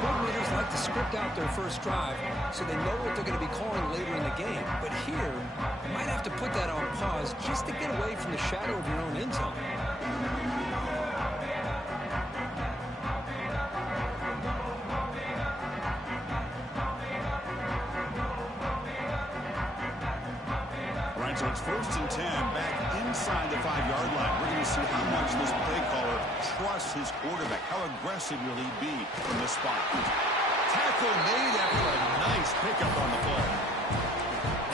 Coordinators like to script out their first drive so they know what they're going to be calling later in the game. But here, you might have to put that on pause just to get away from the shadow of your own end zone. So it's 1st and 10 back inside the 5-yard line. We're going to see how much this play caller trusts his quarterback. How aggressive will he be from this spot? Tackle made after a nice pickup on the play.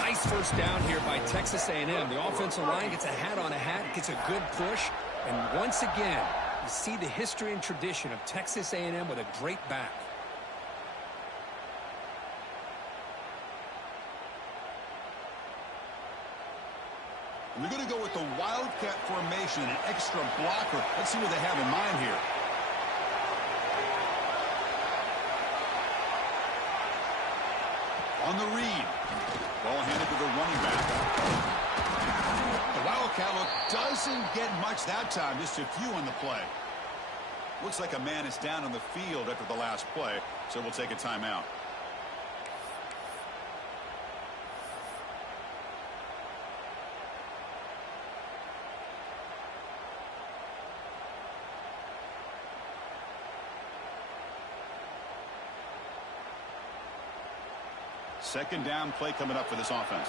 Nice first down here by Texas A&M. The offensive line gets a hat on a hat, gets a good push. And once again, you see the history and tradition of Texas A&M with a great back. We're going to go with the Wildcat formation, an extra blocker. Let's see what they have in mind here. On the read. Ball handed to the running back. The Wildcat look doesn't get much that time. Just a few on the play. Looks like a man is down on the field after the last play, so we'll take a timeout. Second down play coming up for this offense.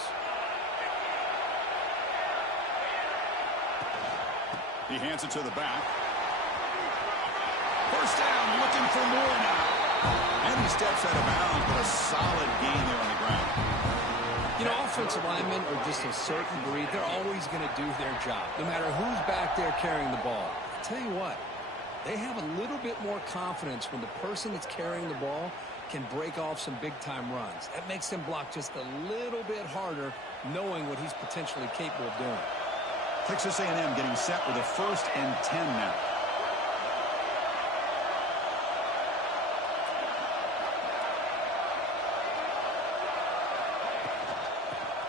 He hands it to the back. First down, looking for more now. And he steps out of bounds, but a solid gain there on the ground. You know, offensive linemen are just a certain breed. They're always going to do their job, no matter who's back there carrying the ball. I'll tell you what, they have a little bit more confidence when the person that's carrying the ball can break off some big-time runs. That makes him block just a little bit harder, knowing what he's potentially capable of doing. Texas A&M getting set with a 1st and 10 now.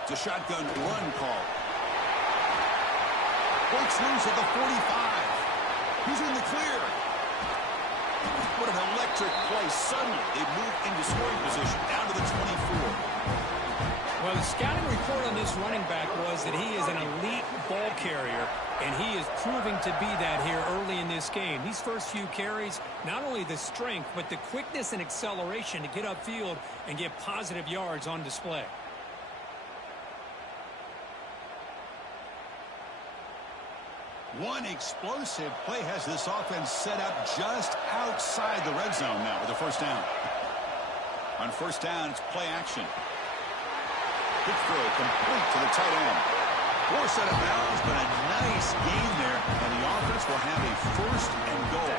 It's a shotgun run call. Breaks loose at the 45. He's in the clear. What an electric play. Suddenly, they move into scoring position down to the 24. Well, the scouting report on this running back was that he is an elite ball carrier, and he is proving to be that here early in this game. These first few carries, not only the strength, but the quickness and acceleration to get upfield and get positive yards on display. One explosive play has this offense set up just outside the red zone now with a first down. On first down, it's play action. Quick throw complete to the tight end. Poor set of bounds, but a nice gain there, and the offense will have a 1st and goal.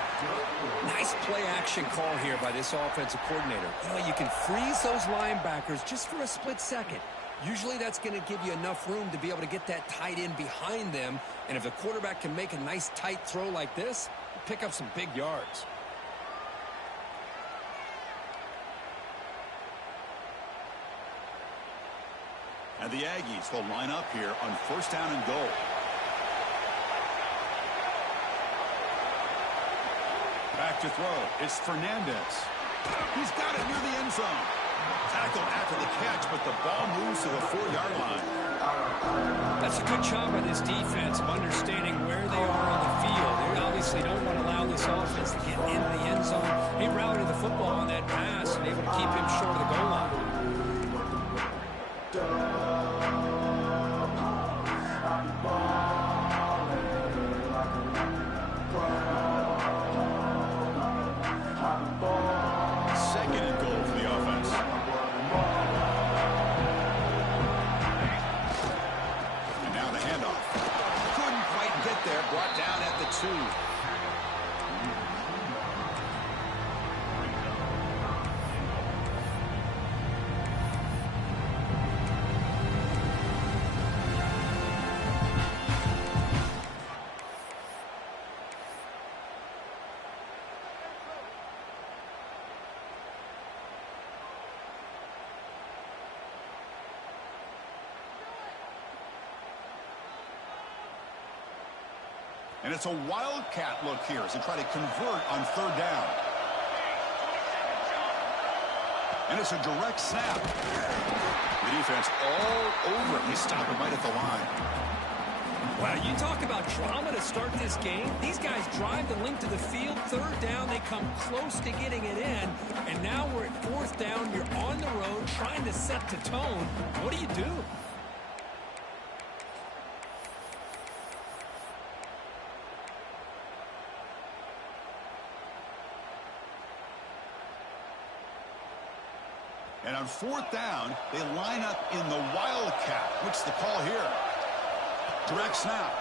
Nice play action call here by this offensive coordinator. You know, you can freeze those linebackers just for a split second. Usually that's going to give you enough room to be able to get that tight end behind them. And if the quarterback can make a nice tight throw like this, pick up some big yards. And the Aggies will line up here on first down and goal. Back to throw. It's Fernandez. He's got it near the end zone. Tackle after the catch, but the ball moves to the 4-yard line. That's a good job by this defense of understanding where they are on the field. They obviously don't want to allow this offense to get into the end zone. He routed the football on that pass and able to keep him short of the goal line. Second and goal for the offense. And now the handoff. Couldn't quite get there. Brought down at the 2. And it's a wildcat look here as they try to convert on third down. And it's a direct snap. The defense all over him. He stopped him right at the line. Wow, you talk about drama to start this game. These guys drive the length of the field. Third down, they come close to getting it in. And now we're at fourth down. You're on the road trying to set the tone. What do you do? And on fourth down, they line up in the Wildcat. What's the call here? Direct snap.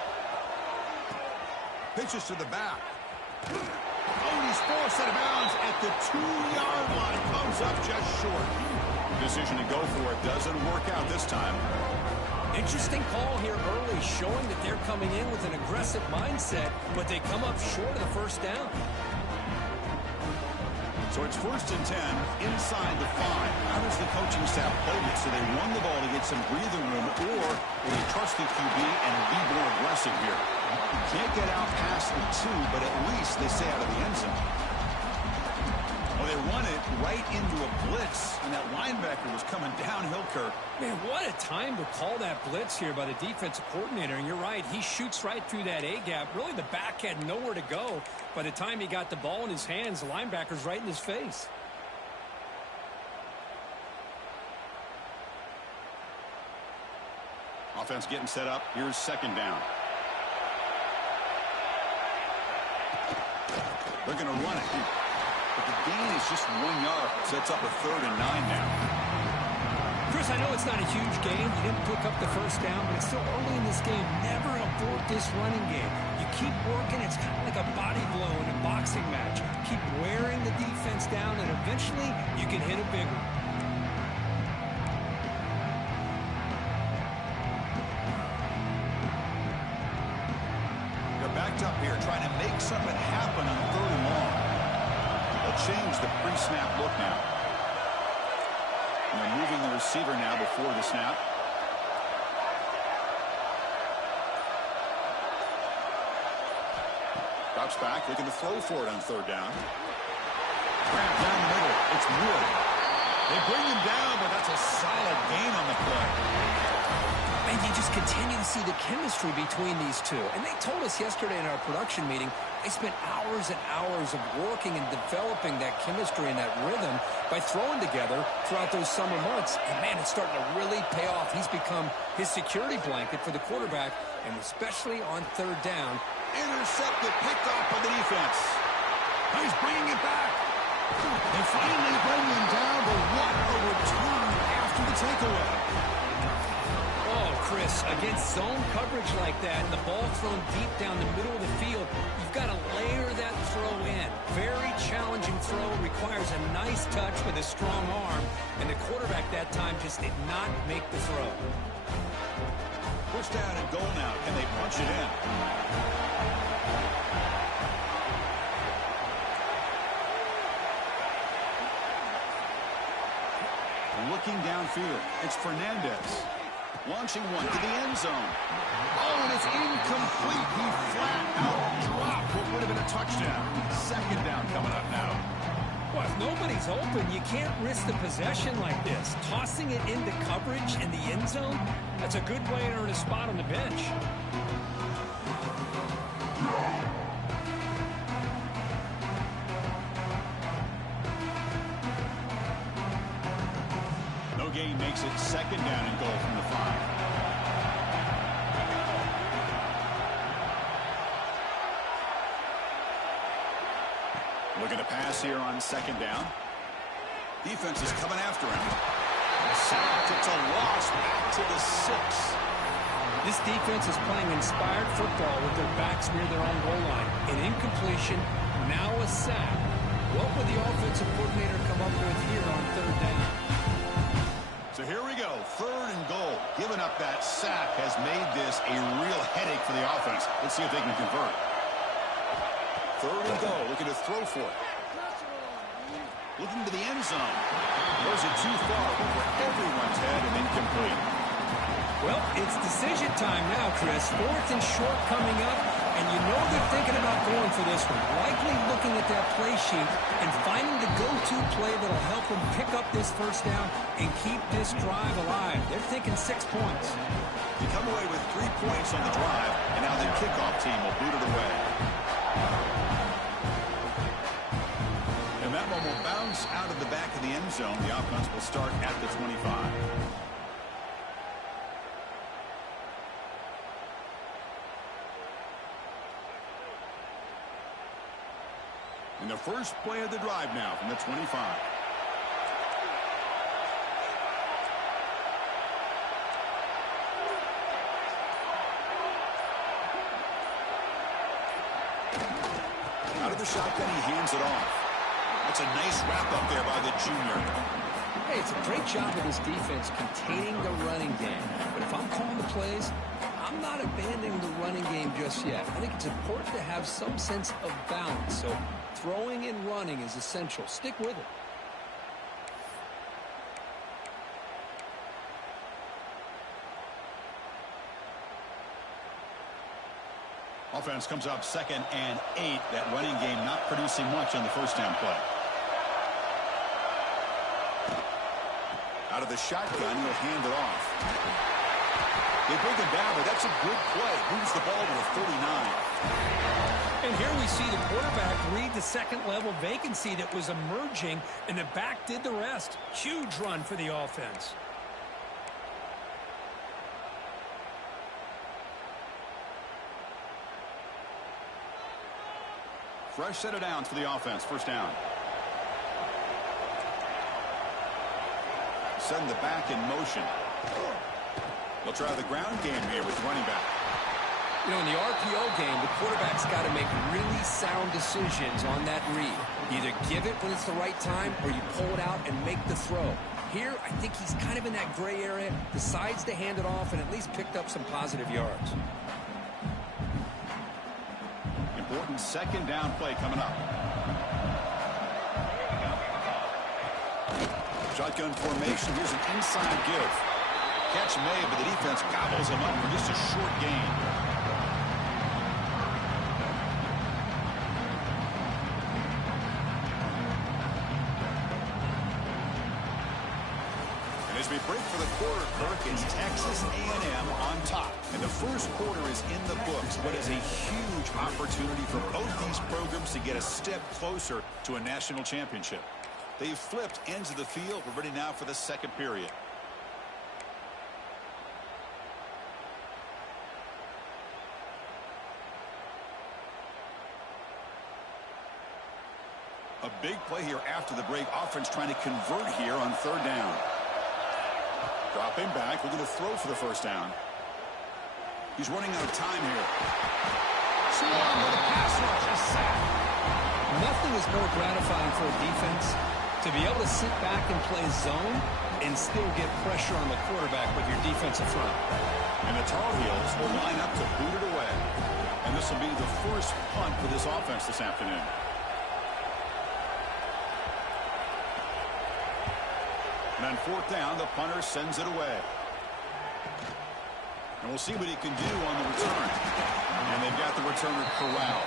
Pitches to the back. Oh, he's forced out of bounds at the 2-yard line. Comes up just short. Decision to go for it doesn't work out this time. Interesting call here early, showing that they're coming in with an aggressive mindset, but they come up short of the first down. So it's 1st and 10 inside the 5. How does the coaching staff play this? So they run the ball to get some breathing room, or will they trust the QB and be more aggressive here? Can't get out past the 2, but at least they stay out of the end zone. Well, they run it right into a blitz, and that linebacker was coming downhill, Kirk. Man, what a time to call that blitz here by the defensive coordinator. And you're right, he shoots right through that A-gap. Really, the back had nowhere to go. By the time he got the ball in his hands, the linebacker's right in his face. Offense getting set up. Here's 2nd down. They're going to run it. But the gain is just 1 yard. Sets up a 3rd and 9 now. Chris, I know it's not a huge game. You didn't pick up the first down, but it's still early in this game. Never abort this running game. You keep working. It's kind of like a body blow in a boxing match. Keep wearing the defense down, and eventually you can hit a big one. They're backed up here, trying to make something happen on 3rd and long. They'll change the pre-snap look now. And they're moving the receiver now before the snap. Drops back, looking to throw for it on 3rd down. Grab down the middle. It's Wood. They bring him down, but that's a solid gain on the play. And you just continue to see the chemistry between these two. And they told us yesterday in our production meeting, they spent hours and hours of working and developing that chemistry and that rhythm by throwing together throughout those summer months. And, man, it's starting to really pay off. He's become his security blanket for the quarterback, and especially on 3rd down. Intercepted, picked off by the defense. He's bringing it back. They finally bring him down, but what a return after the takeaway. Oh, Chris, against zone coverage like that, and the ball thrown deep down the middle of the field, you've got to layer that throw in. Very challenging throw, requires a nice touch with a strong arm, and the quarterback that time just did not make the throw. Push down and goal now. Can they punch it in? Looking downfield, it's Fernandez. Launching one to the end zone. Oh, and it's incomplete. He flat out dropped what would have been a touchdown. 2nd down coming up now. Well, if nobody's open, you can't risk the possession like this. Tossing it into coverage in the end zone, that's a good way to earn a spot on the bench. No gain makes it 2nd down and goal from the 5. Looking to pass here on 2nd down. Defense is coming after him. Sacked. It's a loss back to the 6. This defense is playing inspired football with their backs near their own goal line. An incompletion, now a sack. What would the offensive coordinator come up with here on 3rd down? So here we go, 3rd and goal. Giving up that sack has made this a real headache for the offense. Let's see if they can convert. 3rd and goal, looking to throw for it. Looking to the end zone. Was it too far over everyone's head and incomplete? Well, it's decision time now, Chris. 4th and short coming up. And you know they're thinking about going for this one. Likely looking at that play sheet and finding the go-to play that'll help them pick up this first down and keep this drive alive. They're thinking 6 points. You come away with 3 points on the drive, and now the kickoff team will boot it away. And that one will bounce out of the back of the end zone. The offense will start at the 25. And the first play of the drive now from the 25. Out of the shotgun, he hands it off. That's a nice wrap up there by the junior. Hey, it's a great job of this defense containing the running game. But if I'm calling the plays, I'm not abandoning the running game just yet. I think it's important to have some sense of balance. So throwing and running is essential. Stick with it. Offense comes up 2nd and 8. That running game not producing much on the first down play. Out of the shotgun, he'll hand it off. They bring him down, but that's a good play. Moves the ball to the 39. And here we see the quarterback read the second-level vacancy that was emerging, and the back did the rest. Huge run for the offense. Fresh set of downs for the offense. First down. Send the back in motion. They'll try the ground game here with running back. You know, in the RPO game, the quarterback's got to make really sound decisions on that read. Either give it when it's the right time or you pull it out and make the throw. Here, I think he's kind of in that gray area, decides to hand it off and at least picked up some positive yards. Important second down play coming up. Shotgun formation. Here's an inside give. Catch made, but the defense gobbles him up for just a short gain. And as we break for the quarter, Kirk, it's Texas A&M on top. And the first quarter is in the books. What is a huge opportunity for both these programs to get a step closer to a national championship. They've flipped ends of the field. We're ready now for the second period. A big play here after the break. Offense trying to convert here on third down. Dropping back. We're going to throw for the first down. He's running out of time here. Swan with a pass rush, a sack. Nothing is more gratifying for a defense to be able to sit back and play zone and still get pressure on the quarterback with your defensive front. And the Tar Heels will line up to boot it away. And this will be the first punt for this offense this afternoon. And on fourth down, the punter sends it away. And we'll see what he can do on the return. And they've got the returner corralled.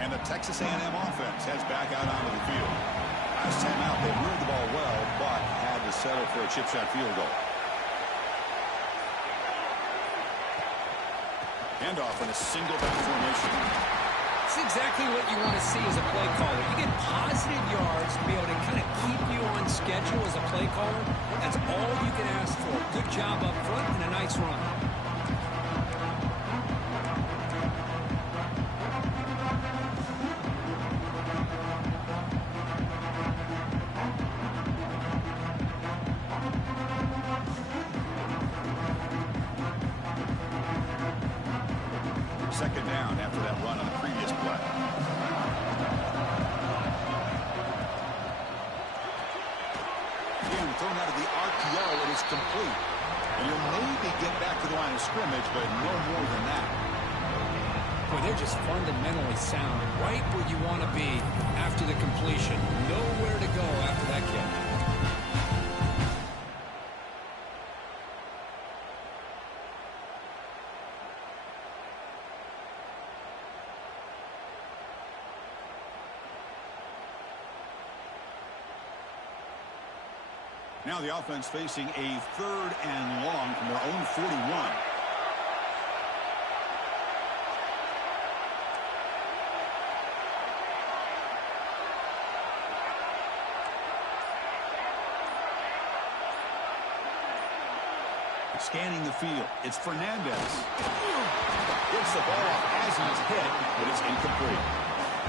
And the Texas A&M offense heads back out onto the field. Last time out, they moved the ball well, but had to settle for a chip shot field goal. Handoff in a single back formation. It's exactly what you want to see as a play caller. You get positive yards to be able to kind of keep you on schedule as a play caller. That's all you can ask for. Good job up front and a nice run. Second down after that run on the previous play. Again, thrown out of the RPO, it is complete. And you'll maybe get back to the line of scrimmage, but no more than that. Boy, they're just fundamentally sound, right where you want to be after the completion. Nowhere to go after that catch. Now the offense facing a 3rd and long from their own 41. Scanning the field. It's Fernandez. Gets the ball off as he's hit, but it's incomplete.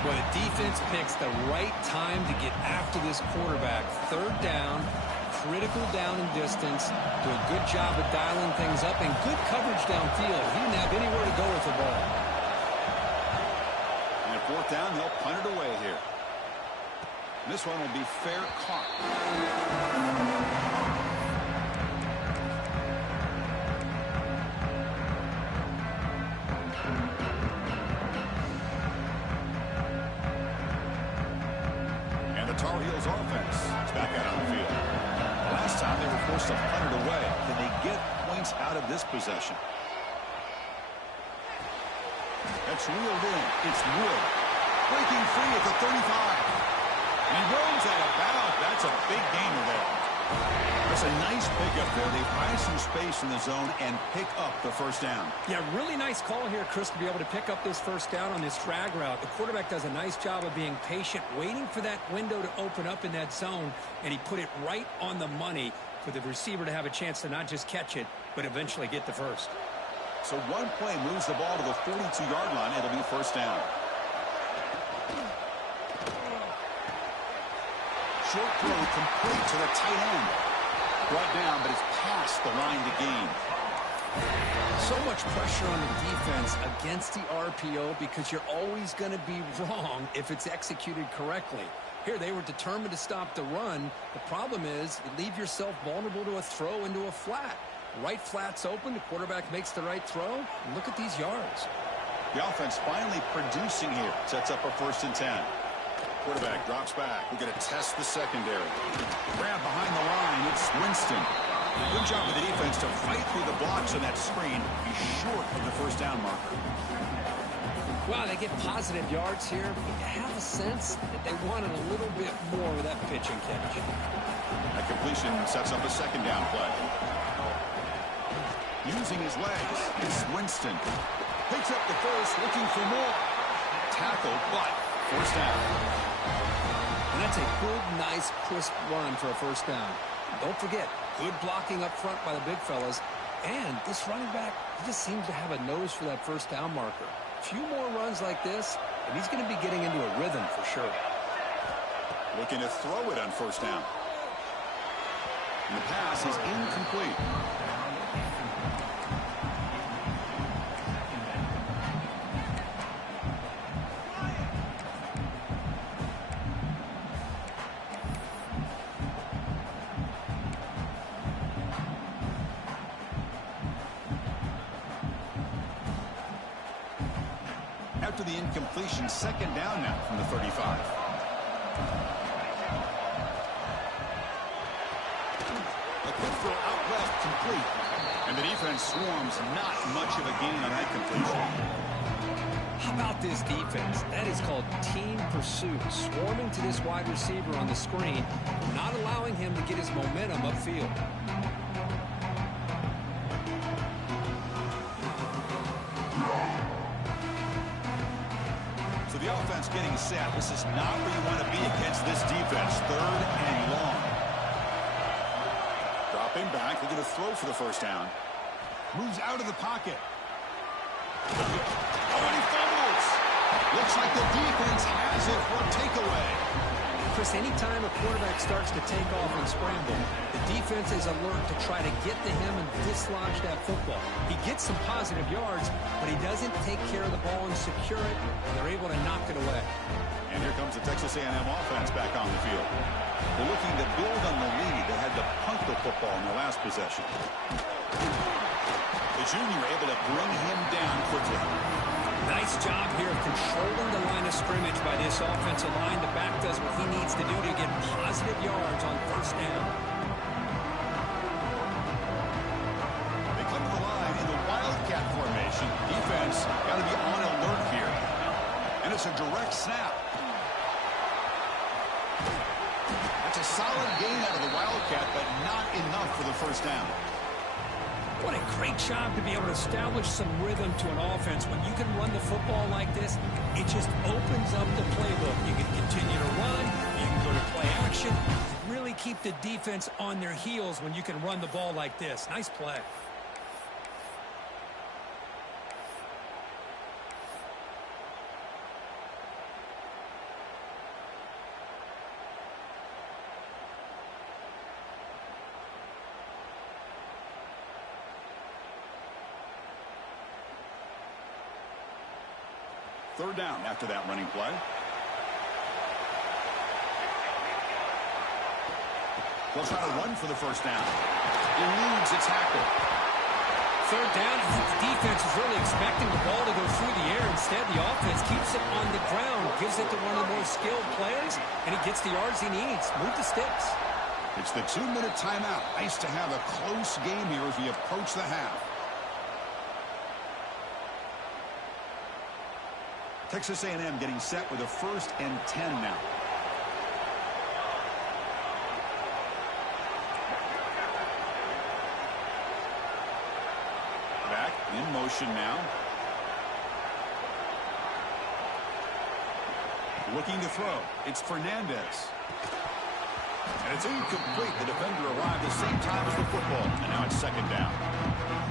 Well, the defense picks the right time to get after this quarterback. 3rd down, critical down and distance. Do a good job of dialing things up and good coverage downfield. He didn't have anywhere to go with the ball. And at 4th down, they'll punt it away here. And this one will be fair caught. Tar Heels offense is back out on the field. Last time they were forced to punt it away. Can they get points out of this possession? That's reeled in. It's Wood. Breaking free at the 35. He rolls out of bounds. That's a big gainer there. That's a nice pickup there. They find some space in the zone and pick up the 1st down. Yeah, really nice call here, Chris, to be able to pick up this 1st down on this drag route. The quarterback does a nice job of being patient, waiting for that window to open up in that zone, and he put it right on the money for the receiver to have a chance to not just catch it, but eventually get the first. So one play moves the ball to the 42-yard line. It'll be 1st down. Short throw complete to the tight end. Brought down, but it's past the line to gain. So much pressure on the defense against the RPO because you're always going to be wrong if it's executed correctly. Here, they were determined to stop the run. The problem is you leave yourself vulnerable to a throw into a flat. Right flat's open. The quarterback makes the right throw. And look at these yards. The offense finally producing here. Sets up a 1st and 10. Quarterback drops back. We're going to test the secondary. Grab behind the line. It's Winston. Good job with the defense to fight through the blocks on that screen. He's short of the 1st down marker. Well, they get positive yards here, but you have a sense that they wanted a little bit more with that pitch and catch. That completion sets up a 2nd down play. Using his legs, it's Winston. Picks up the first, looking for more. Tackled, but 1st down. And that's a good, nice, crisp run for a 1st down. Don't forget, good blocking up front by the big fellas. And this running back, he just seems to have a nose for that 1st down marker. A few more runs like this, and he's going to be getting into a rhythm for sure. Looking to throw it on 1st down. And the pass is incomplete. After the incompletion, 2nd down now from the 35. A quick throw out left, complete. And the defense swarms, not much of a gain on that completion. How about this defense? That is called team pursuit. Swarming to this wide receiver on the screen, not allowing him to get his momentum upfield. So the offense getting set. This is not where you want to be against this defense. 3rd and long. Dropping back. They're going to throw for the 1st down. Moves out of the pocket. Oh, and he fumbles. Looks like the defense has it for a takeaway. Chris, anytime a quarterback starts to take off and scramble, the defense is alert to try to get to him and dislodge that football. He gets some positive yards, but he doesn't take care of the ball and secure it, and they're able to knock it away. And here comes the Texas A&M offense back on the field. They're looking to build on the lead. They had to punt the football in their last possession. The junior able to bring him down quickly. Nice job here of controlling the line of scrimmage by this offensive line. The back does what he needs to do to get positive yards on first down. They come to the line in the wildcat formation. Defense got to be on alert here. And it's a direct snap. That's a solid gain out of the wildcat, but not enough for the first down. What a great job to be able to establish some rhythm to an offense. When you can run the football like this, it just opens up the playbook. You can continue to run. You can go to play action. Really keep the defense on their heels when you can run the ball like this. Nice play. Third down after that running play. They'll try to run for the first down. Eludes a tackle. Third down, I think the defense is really expecting the ball to go through the air. Instead, the offense keeps it on the ground, gives it to one of the more skilled players, and he gets the yards he needs. Move the sticks. It's the 2-minute timeout. Nice to have a close game here as we approach the half. Texas A&M getting set with a 1st and 10 now. Back in motion now. Looking to throw. It's Fernandez. And it's incomplete. The defender arrived the same time as the football. And now it's 2nd down.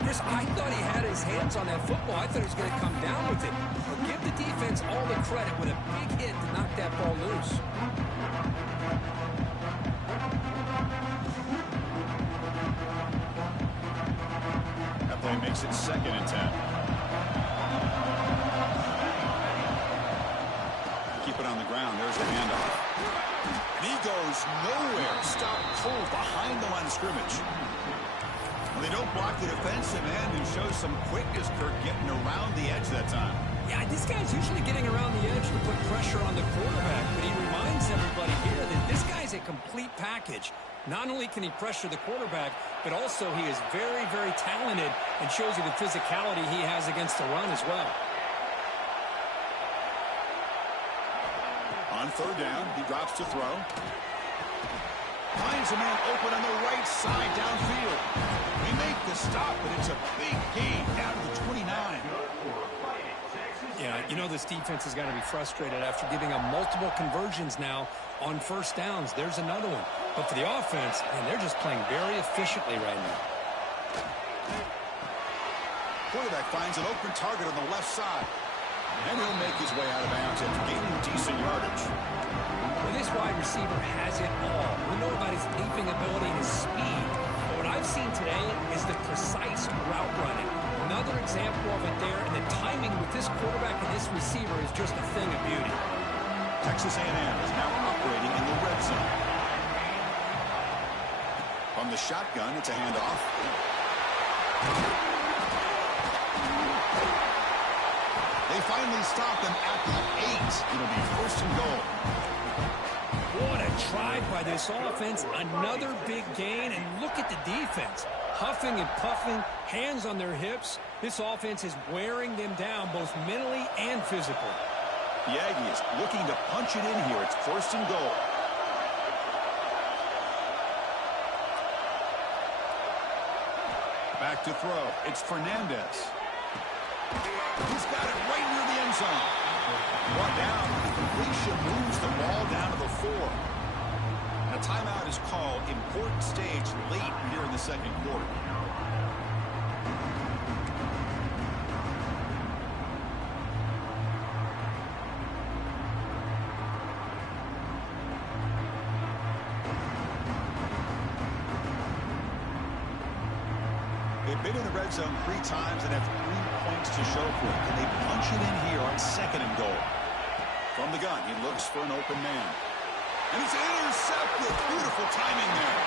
Chris, I thought he had his hands on that football. I thought he was going to come down with it. But give the defense all the credit with a big hit to knock that ball loose. That play makes it 2nd and 10. Keep it on the ground. There's the handoff. And he goes nowhere. Stop cold behind the line of scrimmage. Well, they don't block the defensive end and show some quickness, Kirk, getting around the edge that time. Yeah, this guy's usually getting around the edge to put pressure on the quarterback, but he reminds everybody here that this guy's a complete package. Not only can he pressure the quarterback, but also he is very, very talented and shows you the physicality he has against the run as well. On 3rd down, he drops to throw. Finds a man open on the right side downfield. We make the stop, but it's a big gain down to the 29. Yeah, you know this defense has got to be frustrated after giving up multiple conversions now on 1st downs. There's another one. But for the offense, man, they're just playing very efficiently right now. Quarterback finds an open target on the left side. And he'll make his way out of bounds after gaining decent yardage. Well, this wide receiver has it all. We know about his leaping ability and his speed. But what I've seen today is the precise route running. Another example of it there, and the timing with this quarterback and this receiver is just a thing of beauty. Texas A&M is now operating in the red zone. From the shotgun, it's a handoff. They finally stop him at the 8. It'll be 1st and goal. What a try by this offense. Another big gain, and look at the defense. Huffing and puffing, hands on their hips. This offense is wearing them down both mentally and physically. The Aggies looking to punch it in here. It's 1st and goal. Back to throw. It's Fernandez. He's got it right near the end zone. Brought down. Completion moves the ball down to the 4. A timeout is called. Important stage late here in the 2nd quarter. They've been in the red zone 3 times and have 3 points to show for it. Can they punch it in here on 2nd and goal? From the gun, he looks for an open man. And it's intercepted. Beautiful timing there.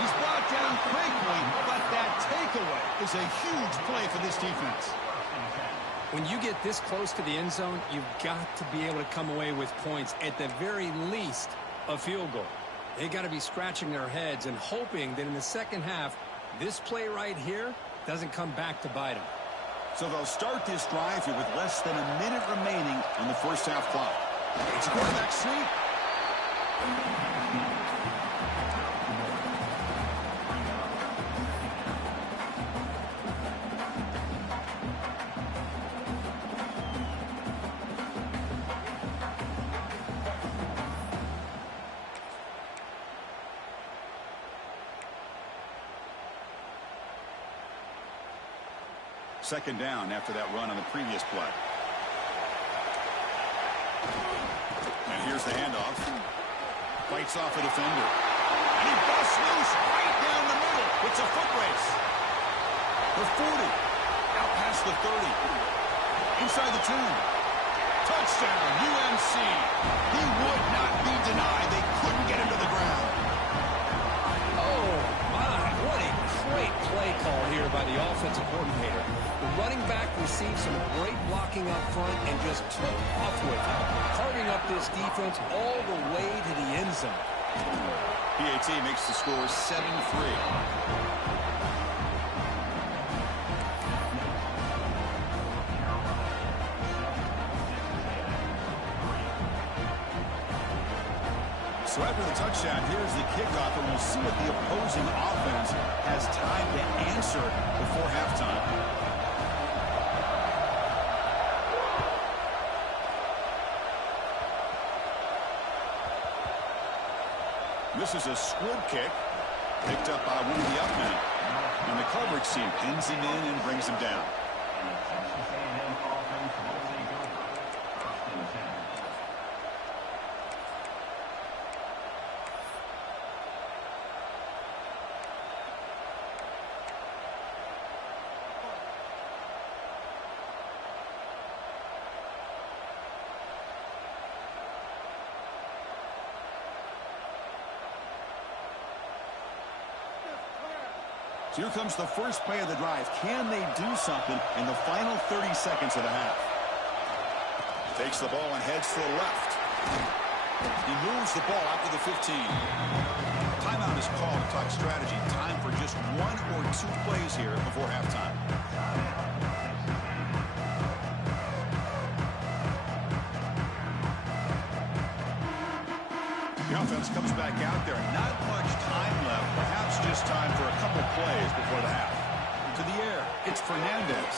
He's brought down quickly, but that takeaway is a huge play for this defense. When you get this close to the end zone, you've got to be able to come away with points, at the very least, a field goal. They got to be scratching their heads and hoping that in the second half, this play right here doesn't come back to bite them. So they'll start this drive here with less than a minute remaining on the first half clock. It's a quarterback sneak. Second down after that run on the previous play. And here's the handoff. Fights off a defender. And he busts loose right down the middle. It's a foot race. The 40. Out past the 30. Inside the 10. Touchdown, UNC. He would not be denied. They couldn't get him to the ground. Oh, my. What a great play call here by the offensive coordinator. The running back received some great blocking up front and just took off with it, carving up this defense all the way to the end zone. PAT makes the score 7-3. So after the touchdown, here's the kickoff, and we'll see what the opposing offense has time to answer before halftime. This is a squib kick, picked up by one of the up men. And the coverage team pins him in and brings him down. So here comes the first play of the drive. Can they do something in the final 30 seconds of the half? Takes the ball and heads to the left. He moves the ball out to the 15. Timeout is called to talk strategy. Time for just one or two plays here before halftime. The offense comes back out there. Not much time left. Perhaps just time for a couple plays before the half. To the air. It's Fernandez.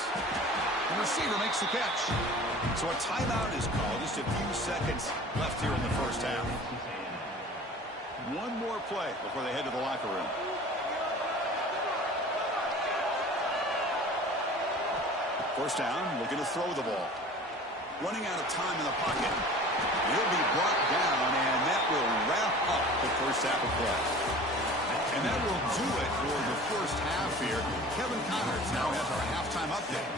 The receiver makes the catch. So a timeout is called. Just a few seconds left here in the first half. One more play before they head to the locker room. First down, looking to throw the ball. Running out of time in the pocket. He'll be brought down, and that will wrap up the first half of play. And that will do it for the first half here. Kevin Connors now has our halftime update.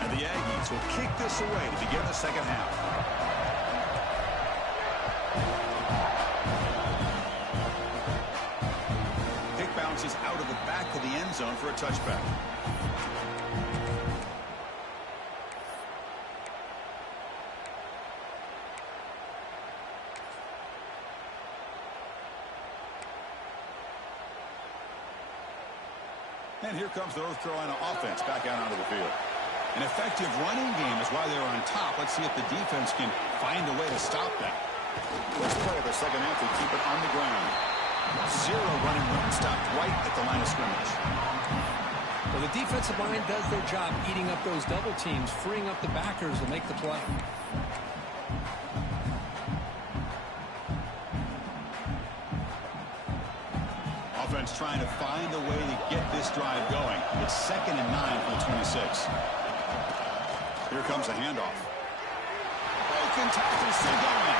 And the Aggies will kick this away to begin the second half. Bounces out of the back of the end zone for a touchback. And here comes the North Carolina offense back out onto the field. An effective running game is why they're on top. Let's see if the defense can find a way to stop that. Let's play the second half to keep it on the ground. Zero running room, stopped right at the line of scrimmage. Well, the defensive line does their job eating up those double teams, freeing up the backers to make the play. Offense trying to find a way to get this drive going. It's 2nd and 9 from the 26. Here comes a handoff. Broken tackle, still going.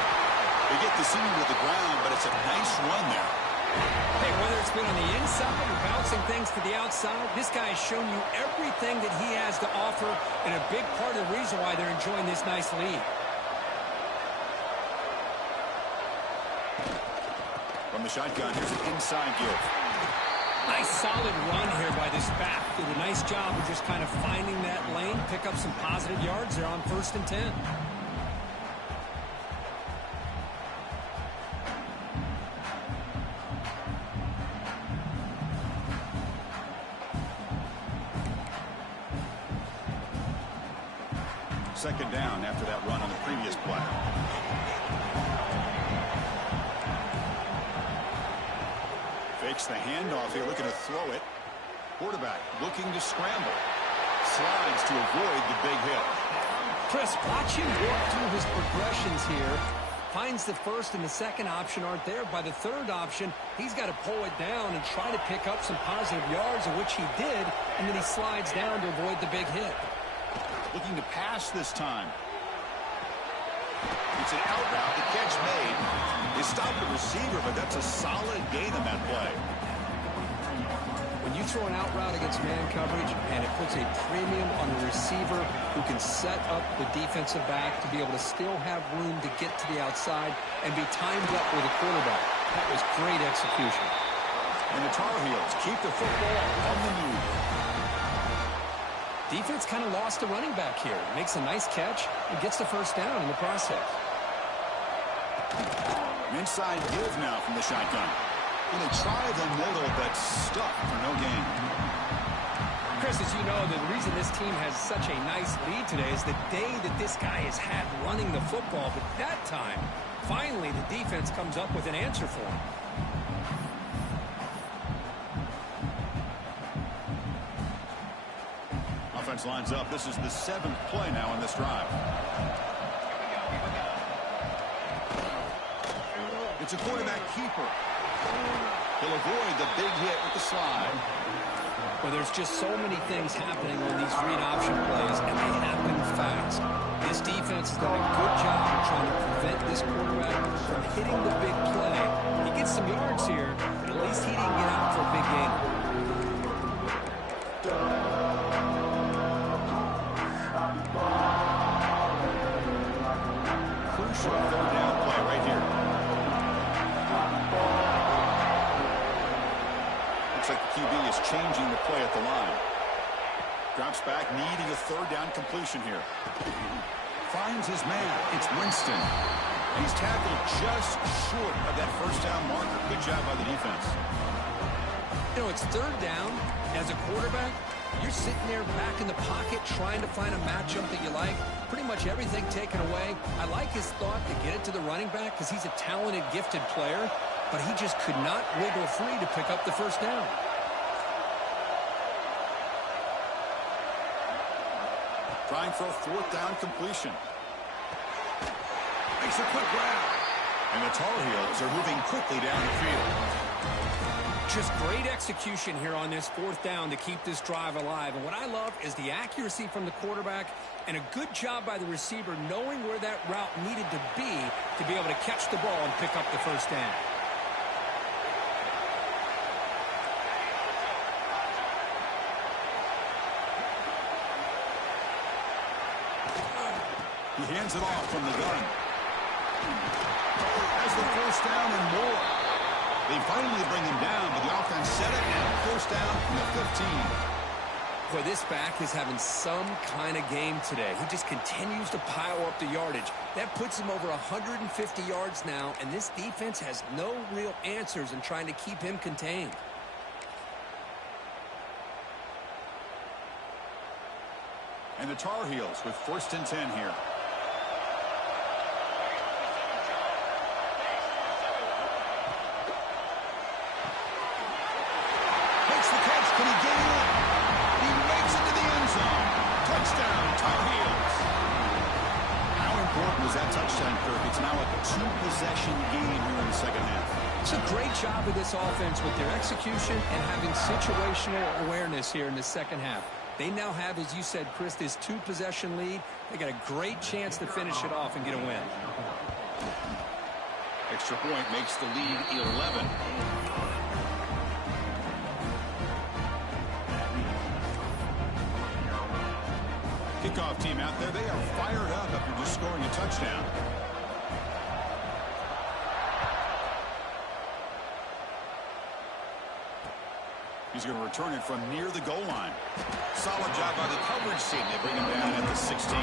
They get the senior to the ground, but it's a nice run there. Hey, whether it's been on the inside or bouncing things to the outside, this guy has shown you everything that he has to offer, and a big part of the reason why they're enjoying this nice lead. From the shotgun, here's an inside give. Nice solid run here by this back. Did a nice job of just kind of finding that lane, pick up some positive yards there on 1st and 10. Second down after that run on the previous play. Fakes the handoff here, looking to throw it. Quarterback looking to scramble. Slides to avoid the big hit. Chris, watch him work through his progressions here. Finds the first and the second option aren't there. By the third option, he's got to pull it down and try to pick up some positive yards, of which he did, and then he slides down to avoid the big hit. Looking to pass this time. It's an out route. The catch made. They stopped the receiver, but that's a solid gain on that play. When you throw an out route against man coverage, and it puts a premium on the receiver who can set up the defensive back to be able to still have room to get to the outside and be timed up with a quarterback. That was great execution. And the Tar Heels keep the football on the move. Defense kind of lost a running back here. Makes a nice catch and gets the first down in the process. An inside give now from the shotgun. And they try the middle, but stuck for no gain. Chris, as you know, the reason this team has such a nice lead today is the day that this guy has had running the football. But that time, finally, the defense comes up with an answer for him. Offense lines up. This is the 7th play now in this drive. It's a quarterback keeper. He'll avoid the big hit with the slide. Well, there's just so many things happening on these read option plays, and they happen fast. This defense has done a good job of trying to prevent this quarterback from hitting the big play. He gets some yards here, but at least he didn't get out for a big gain. Crucial 3rd down play right here. Looks like the QB is changing the play at the line. Drops back, needing a 3rd down completion here. Finds his man. It's Winston. And he's tackled just short of that 1st down marker. Good job by the defense. You know, it's 3rd down. As a quarterback, you're sitting there back in the pocket trying to find a matchup that you like. Pretty much everything taken away. I like his thought to get it to the running back because he's a talented, gifted player, but he just could not wiggle free to pick up the 1st down. Trying for a 4th down completion. Makes a quick grab. And the Tar Heels are moving quickly down the field. Just great execution here on this 4th down to keep this drive alive. And what I love is the accuracy from the quarterback and a good job by the receiver knowing where that route needed to be able to catch the ball and pick up the 1st down. He hands it off from the gun. Has the 1st down and more. They finally bring him down, but the offense set it and 1st down from the 15. Boy, this back is having some kind of game today. He just continues to pile up the yardage. That puts him over 150 yards now, and this defense has no real answers in trying to keep him contained. And the Tar Heels with 1st and 10 here. Makes the catch. Can he get in? He makes it to the end zone. Touchdown, Tar Heels. How important was that touchdown, Kirk? It's now a 2-possession game here in the 2nd half. It's a great job of this offense with their execution and having situational awareness here in the 2nd half. They now have, as you said, Chris, this 2-possession lead. They got a great chance to finish it off and get a win. Extra point makes the lead 11. Kickoff team out there. They are fired up after just scoring a touchdown. He's going to return it from near the goal line. Solid job by the coverage team. They bring him down at the 16.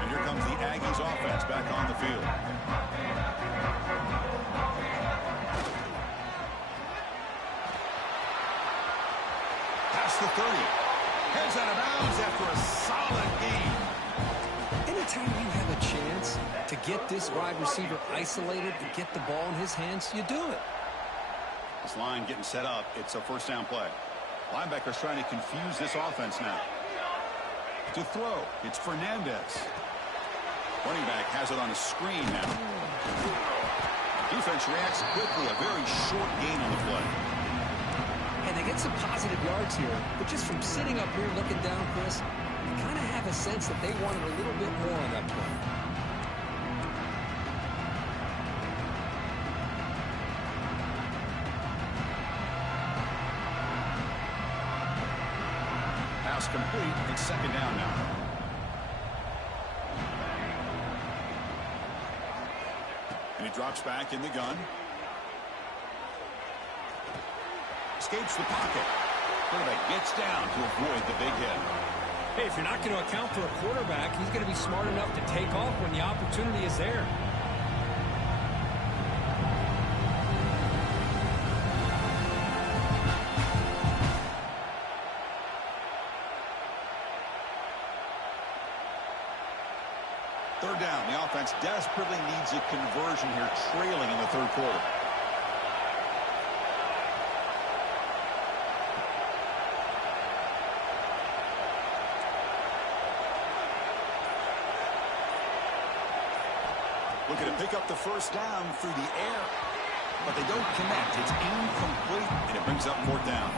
And here comes the Aggies offense back on the field. The 30. Heads out of bounds after a solid gain. Anytime you have a chance to get this wide receiver isolated, to get the ball in his hands, you do it. This line getting set up. It's a first down play. Linebackers trying to confuse this offense now. To throw, it's Fernandez. Running back has it on a screen now. Defense reacts quickly. A very short gain on the play. And they get some positive yards here, but just from sitting up here looking down, Chris, you kind of have a sense that they wanted a little bit more on that play. Pass complete. It's second down now. And he drops back in the gun. Escapes the pocket. Quarterback gets down to avoid the big hit. Hey, if you're not going to account for a quarterback, he's going to be smart enough to take off when the opportunity is there. Third down. The offense desperately needs a conversion here, trailing in the third quarter. Looking to pick up the first down through the air, but they don't connect. It's incomplete, and it brings up fourth down.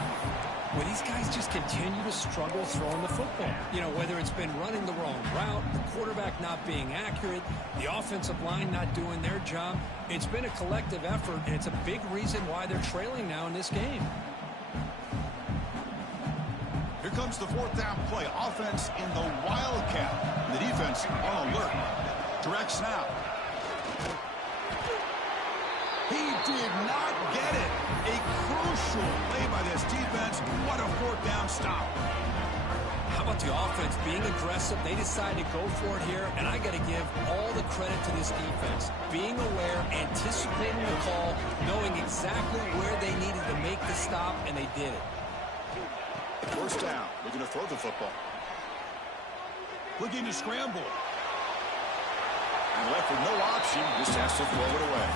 Well, these guys just continue to struggle throwing the football. You know, whether it's been running the wrong route, the quarterback not being accurate, the offensive line not doing their job. It's been a collective effort, and it's a big reason why they're trailing now in this game. Here comes the fourth down play. Offense in the wildcat. The defense on alert. Direct snap. He did not get it. A crucial play by this defense. What a fourth down stop. How about the offense being aggressive? They decided to go for it here, and I got to give all the credit to this defense. Being aware, anticipating the call, knowing exactly where they needed to make the stop, and they did it. First down. Looking to throw the football. Looking to scramble. And left with no option. Just has to throw it away.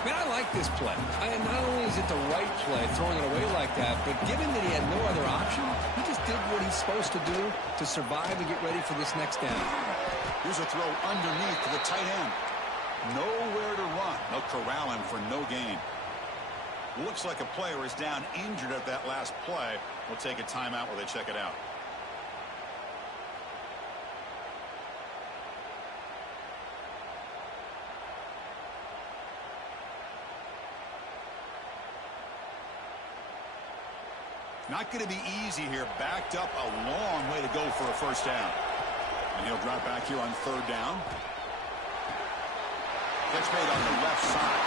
Man, I like this play. Not only is it the right play, throwing it away like that, but given that he had no other option, he just did what he's supposed to do to survive and get ready for this next down. Here's a throw underneath to the tight end. Nowhere to run. They'll corral him for no gain. Looks like a player is down injured at that last play. We'll take a timeout while they check it out. Not going to be easy here. Backed up a long way to go for a first down. And he'll drop back here on third down. Catch made on the left side.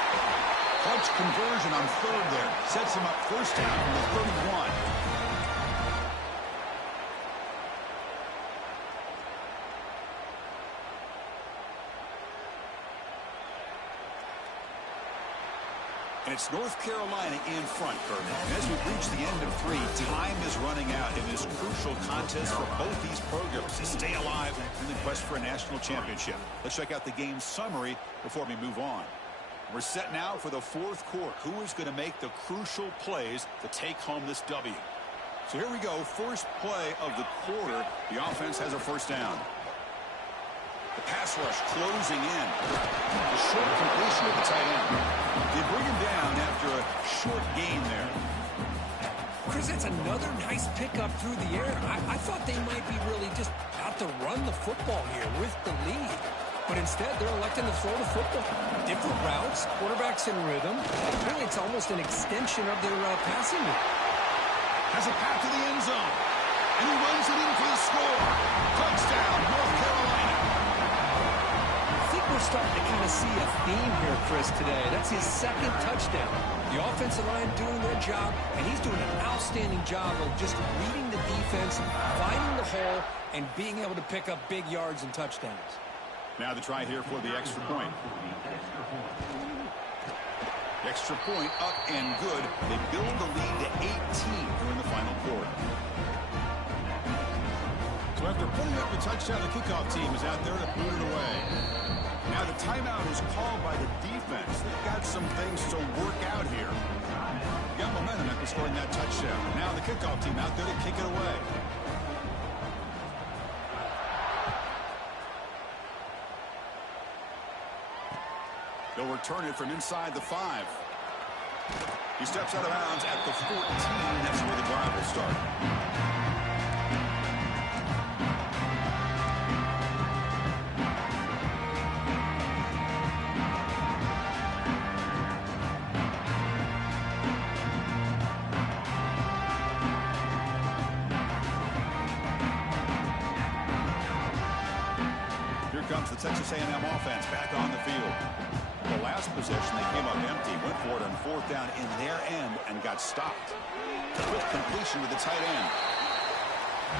Clutch conversion on third there. Sets him up first down from the 31. And it's North Carolina in front, Kirk. And as we reach the end of three, time is running out in this crucial contest for both these programs to stay alive in the quest for a national championship. Let's check out the game summary before we move on. We're set now for the fourth quarter. Who is going to make the crucial plays to take home this W? So here we go. First play of the quarter. The offense has a first down. The pass rush closing in. The short completion of the tight end. They bring him down after a short gain there. Chris, that's another nice pickup through the air. I thought they might be really just out to run the football here with the lead. But instead, they're electing to throw the football. Different routes, quarterbacks in rhythm. Really, it's almost an extension of their passing game. Has a path to the end zone. And he runs it in for the score. Touchdown, North Carolina. I think we're starting to kind of see a theme here, Chris, today. That's his second touchdown. The offensive line doing their job, and he's doing an outstanding job of just reading the defense, finding the hole, and being able to pick up big yards and touchdowns. Now the try here for the extra point. Extra point up and good. They build the lead to 18 here in the final quarter. So after putting up the touchdown, the kickoff team is out there to boot it away. Now the timeout is called by the defense. They've got some things to work out here. Got momentum after scoring that touchdown. Now the kickoff team out there to kick it away. They'll return it from inside the 5. He steps out of bounds at the 14. That's where the drive will start. Here comes the Texas A&M offense back on the field. The last possession, they came up empty, went for it on 4th down in their end and got stopped. Quick completion to the tight end.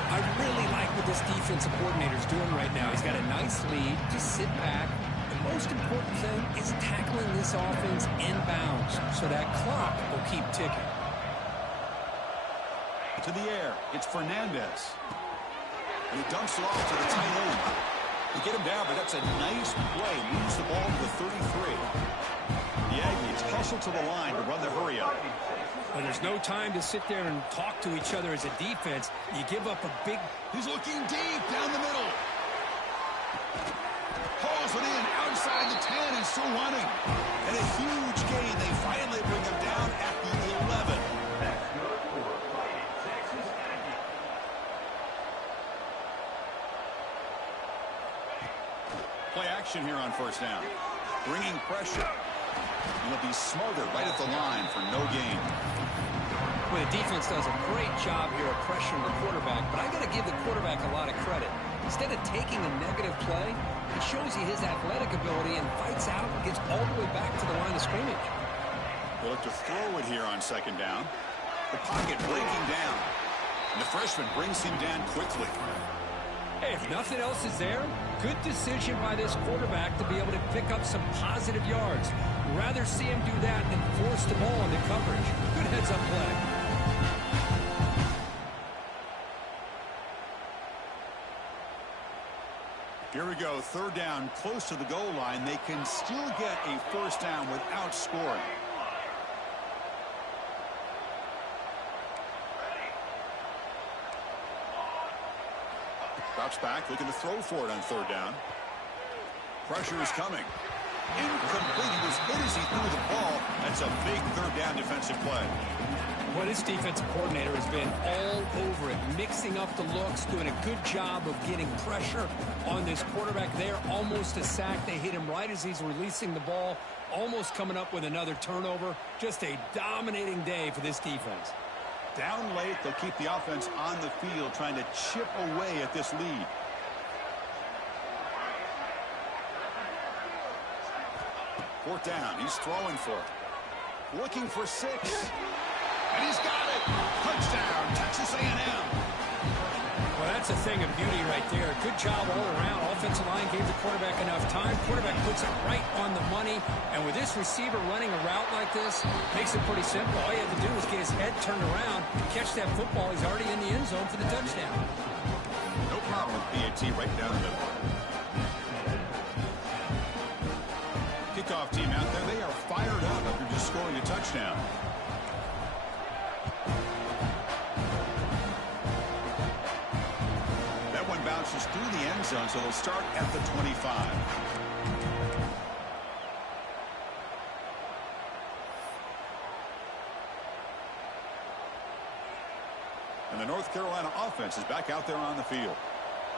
I really like what this defensive coordinator is doing right now. He's got a nice lead. Just sit back. The most important thing is tackling this offense inbounds so that clock will keep ticking. To the air, it's Fernandez. And he dumps it off to the tight end. They get him down, but that's a nice play. Moves the ball to the 33. The Aggies hustle to the line to run the hurry-up. Well, there's no time to sit there and talk to each other as a defense. You give up a big... He's looking deep down the middle. Hauls it in outside the 10 and still running. And a huge gain. They finally bring him down at the 11. Play action here on 1st down. Bringing pressure. And he'll be smothered right at the line for no gain. Well, the defense does a great job here of pressuring the quarterback, but I got to give the quarterback a lot of credit. Instead of taking a negative play, he shows you his athletic ability and fights out and gets all the way back to the line of scrimmage. They'll look to throw it here on 2nd down. The pocket breaking down. And the freshman brings him down quickly. Hey, if nothing else is there, good decision by this quarterback to be able to pick up some positive yards. Rather see him do that than force the ball into coverage. Good heads-up play. Here we go, 3rd down, close to the goal line. They can still get a 1st down without scoring. Drops back, looking to throw for it on 3rd down. Pressure is coming. Incomplete. He was hit as he threw the ball. That's a big 3rd down defensive play. Well, this defensive coordinator has been all over it, mixing up the looks, doing a good job of getting pressure on this quarterback there. Almost a sack. They hit him right as he's releasing the ball, almost coming up with another turnover. Just a dominating day for this defense. Down late, they'll keep the offense on the field, trying to chip away at this lead. Fourth down, he's throwing for it. Looking for 6. And he's got it. Touchdown, Texas A&M. Well, that's a thing of beauty right there. Good job all around. Offensive line gave the quarterback enough time. Quarterback puts it right on the money. And with this receiver running a route like this, makes it pretty simple. All he had to do was get his head turned around, catch that football. He's already in the end zone for the touchdown. No problem with PAT right down the middle. Kickoff team out there, they are fired up after just scoring a touchdown. That one bounces through the end zone, so they'll start at the 25. And the North Carolina offense is back out there on the field.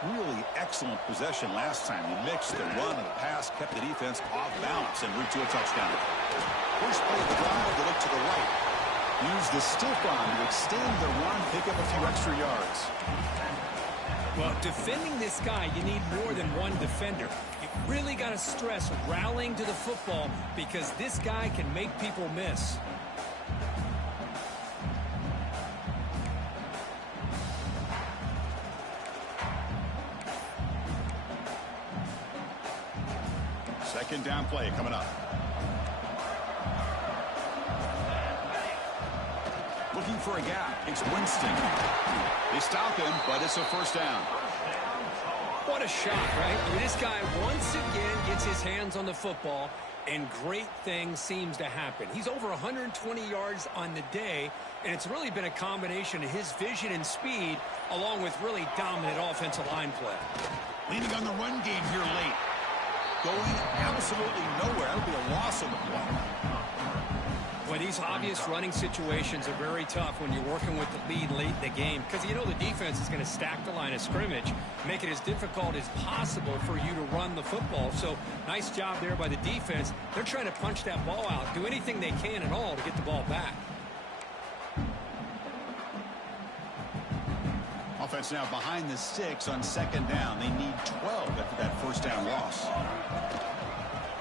Really excellent possession last time. He mixed the run and the pass, kept the defense off balance, and route to a touchdown. First play of the drive, they look to the right. Use the stiff arm to extend the run, pick up a few extra yards. Well, defending this guy, you need more than one defender. You really got to stress rallying to the football because this guy can make people miss. Second down play coming up. Looking for a gap. It's Winston. They stop him, but it's a first down. What a shot, right? I mean, this guy once again gets his hands on the football, and great things seems to happen. He's over 120 yards on the day, and it's really been a combination of his vision and speed, along with really dominant offensive line play. Leaning on the run game here late. Going absolutely nowhere. That would be a loss on the play. Well, these obvious running situations are very tough when you're working with the lead late in the game because you know the defense is going to stack the line of scrimmage, make it as difficult as possible for you to run the football. So nice job there by the defense. They're trying to punch that ball out, do anything they can at all to get the ball back. Offense now behind the 6 on second down. They need 12 after that first down loss.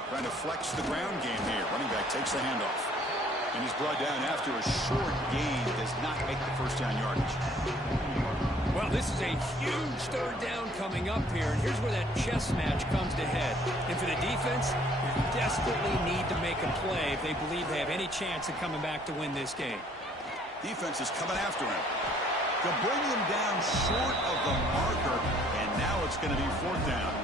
Trying to flex the ground game here. Running back takes the handoff. And he's brought down after a short gain. Does not make the first down yardage. Well, this is a huge third down coming up here. And here's where that chess match comes to head. And for the defense, they desperately need to make a play if they believe they have any chance of coming back to win this game. Defense is coming after him. They'll bring him down short of the marker, and now it's going to be fourth down.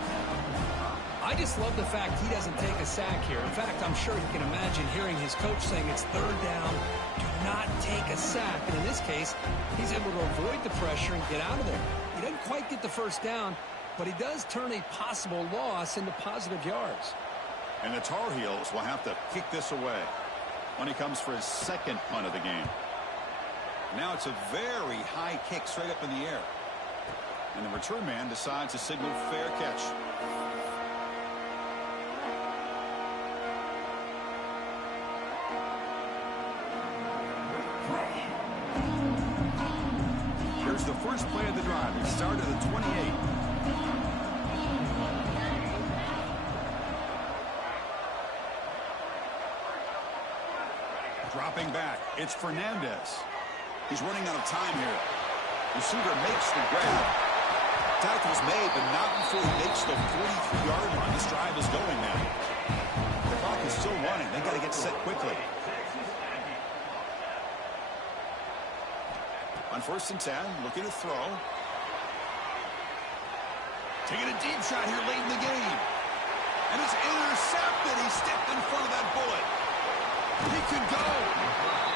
I just love the fact he doesn't take a sack here. In fact, I'm sure he can imagine hearing his coach saying it's third down, do not take a sack. And in this case, he's able to avoid the pressure and get out of there. He doesn't quite get the first down, but he does turn a possible loss into positive yards. And the Tar Heels will have to kick this away when he comes for his second punt of the game. Now it's a very high kick straight up in the air. And the return man decides to signal fair catch. Here's the first play of the drive. It started at 28. Dropping back. It's Fernandez. He's running out of time here. Receiver makes the grab. Tackle's made, but not before he makes the 43-yard line. This drive is going now. The clock is still running. They got to get set quickly. On first and 10, looking to throw. Taking a deep shot here late in the game. And it's intercepted. He stepped in front of that bullet. He could go.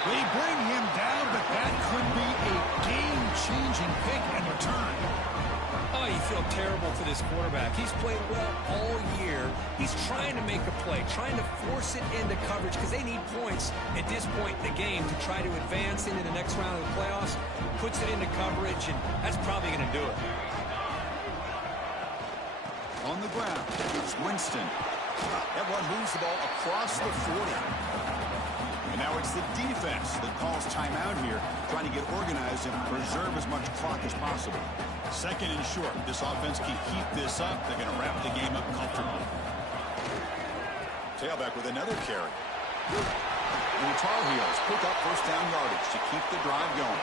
They bring him down, but that could be a game-changing pick and return. Oh, you feel terrible for this quarterback. He's played well all year. He's trying to make a play, trying to force it into coverage because they need points at this point in the game to try to advance into the next round of the playoffs. Puts it into coverage, and that's probably going to do it. On the ground, it's Winston. Everyone moves the ball across the 40. And now it's the defense that calls timeout here, trying to get organized and preserve as much clock as possible. Second and short. This offense can keep this up. They're going to wrap the game up comfortably. Tailback with another carry. And the Tar Heels pick up first down yardage to keep the drive going.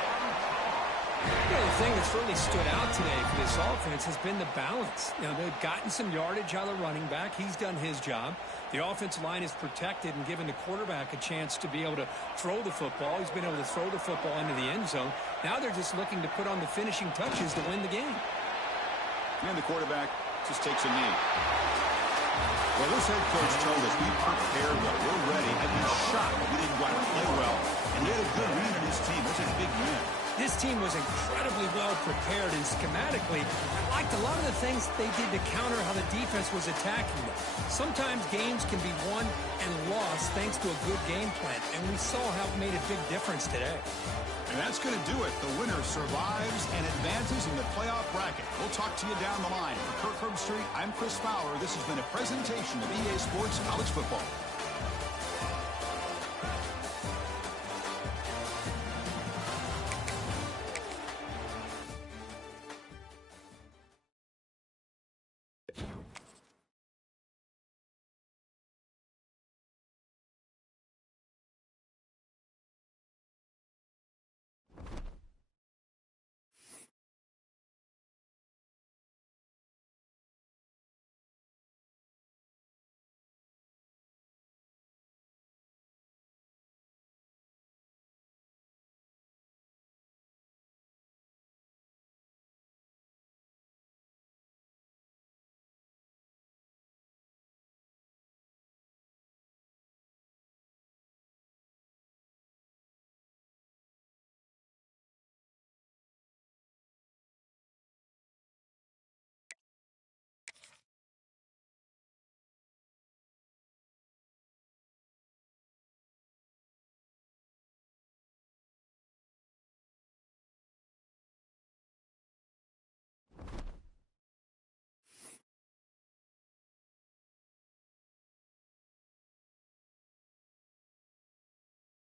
Yeah, the thing that's really stood out today for this offense has been the balance. You know, they've gotten some yardage out of the running back. He's done his job. The offensive line is protected and given the quarterback a chance to be able to throw the football. He's been able to throw the football into the end zone. Now they're just looking to put on the finishing touches to win the game. And the quarterback just takes a knee. Well, this head coach told us we prepared well. We're ready. I'd be shocked if we didn't go out and play well. And he had a good read on his team. That's a big win. This team was incredibly well prepared, and schematically, I liked a lot of the things they did to counter how the defense was attacking them. Sometimes games can be won and lost thanks to a good game plan, and we saw how it made a big difference today. And that's going to do it. The winner survives and advances. chances in the playoff bracket. We'll talk to you down the line. For Kirk Herbstreit, I'm Chris Fowler. This has been a presentation of EA Sports College Football.